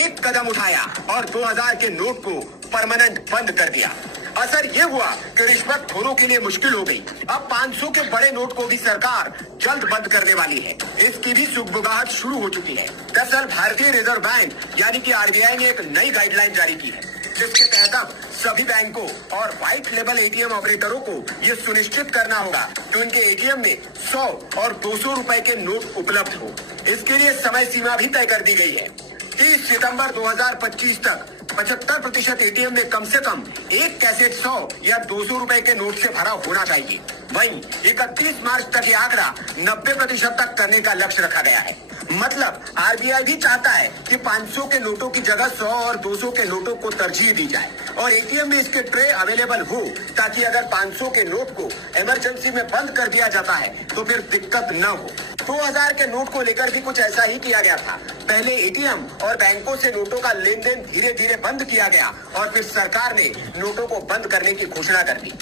एक कदम उठाया और 2000 के नोट को परमानेंट बंद कर दिया। असर ये हुआ कि रिश्वतखोरों के लिए मुश्किल हो गई। अब 500 के बड़े नोट को भी सरकार जल्द बंद करने वाली है। इसकी भी सुगबुगाहट शुरू हो चुकी है। दरअसल भारतीय रिजर्व बैंक यानी कि आरबीआई ने एक नई गाइडलाइन जारी की है, जिसके तहत अब सभी बैंकों और व्हाइट लेबल एटीएम ऑपरेटरों को ये सुनिश्चित करना होगा कि उनके एटीएम में 100 और 200 रुपए के नोट उपलब्ध हो। इसके लिए समय सीमा भी तय कर दी गई है। 30 सितंबर 2025 तक 75% एटीएम में कम से कम एक कैसेट 100 या 200 रुपए के नोट से भरा होना चाहिए। वहीं 31 मार्च तक ये आंकड़ा 90% तक करने का लक्ष्य रखा गया है। मतलब आरबीआई भी चाहता है कि 500 के नोटों की जगह 100 और 200 के नोटों को तरजीह दी जाए और एटीएम में इसके ट्रे अवेलेबल हो, ताकि अगर 500 के नोट को इमरजेंसी में बंद कर दिया जाता है तो फिर दिक्कत न हो। 2000 के नोट को लेकर भी कुछ ऐसा ही किया गया था। पहले एटीएम और बैंकों से नोटों का लेन देन धीरे धीरे बंद किया गया और फिर सरकार ने नोटों को बंद करने की घोषणा कर दी।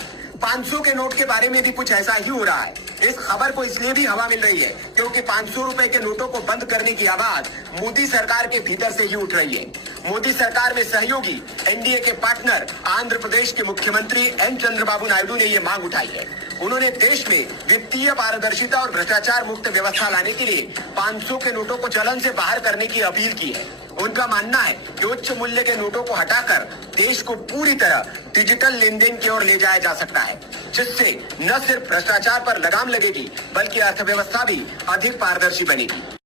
500 के नोट के बारे में भी कुछ ऐसा ही हो रहा है। इस खबर को इसलिए भी हवा मिल रही है क्योंकि 500 रुपए के नोटों को बंद करने की आवाज मोदी सरकार के भीतर से ही उठ रही है। मोदी सरकार में सहयोगी एनडीए के पार्टनर आंध्र प्रदेश के मुख्यमंत्री एन चंद्रबाबू नायडू ने ये मांग उठाई है। उन्होंने देश में वित्तीय पारदर्शिता और भ्रष्टाचार मुक्त व्यवस्था लाने के लिए 500 के नोटों को चलन से बाहर करने की अपील की है। उनका मानना है कि उच्च मूल्य के नोटों को हटाकर देश को पूरी तरह डिजिटल लेन देन की ओर ले जाया जा सकता है, जिससे न सिर्फ भ्रष्टाचार पर लगाम लगेगी बल्कि अर्थव्यवस्था भी अधिक पारदर्शी बनेगी।